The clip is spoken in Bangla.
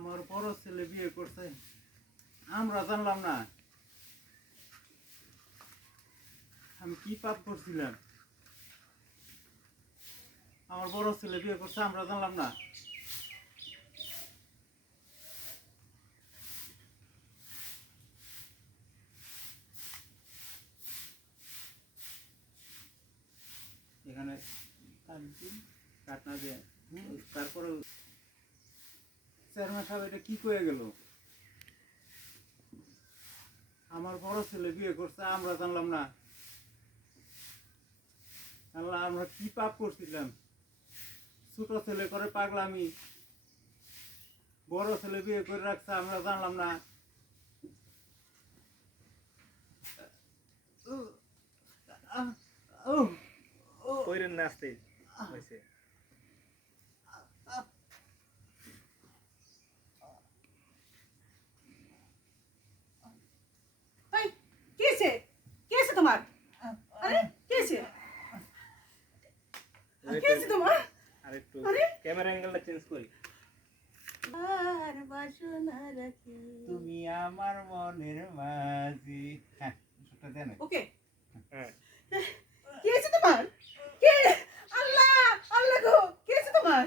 আমার বড় ছেলে বিয়ে করছে, আমরা জানলাম না। আমি কি পাপ করছিলাম? আমার বড় ছেলে বিয়ে করছে, আমরা জানলাম না। এখানে কাট না দিয়ে তারপরে চেয়ারম্যান সাহেব এটা কি কয়ে গেল? আমার বড় ছেলে বিয়ে করছে, আমরা জানলাম না। আল্লাহ, আমরা কি পাপ করছিলাম? ছোট ছেলে করে পাগলামি, বড় ছেলে বিয়ে করে রাখছে, আমরা জানলাম না। কইরেন না আসতে হইছে। এই কিছে কিছে তোমার? আরে কিছে কিছে তোমার? আর একটু আরে ক্যামেরা অ্যাঙ্গেলটা চেঞ্জ করি। আর বাসনা রাখি তুমি আমার মনের মাঝি। হ্যাঁ, সুরটা দেন। ওকে হ্যাঁ কিছে তোমার? কে আল্লাহ আল্লাহ গো কিছে তোমার?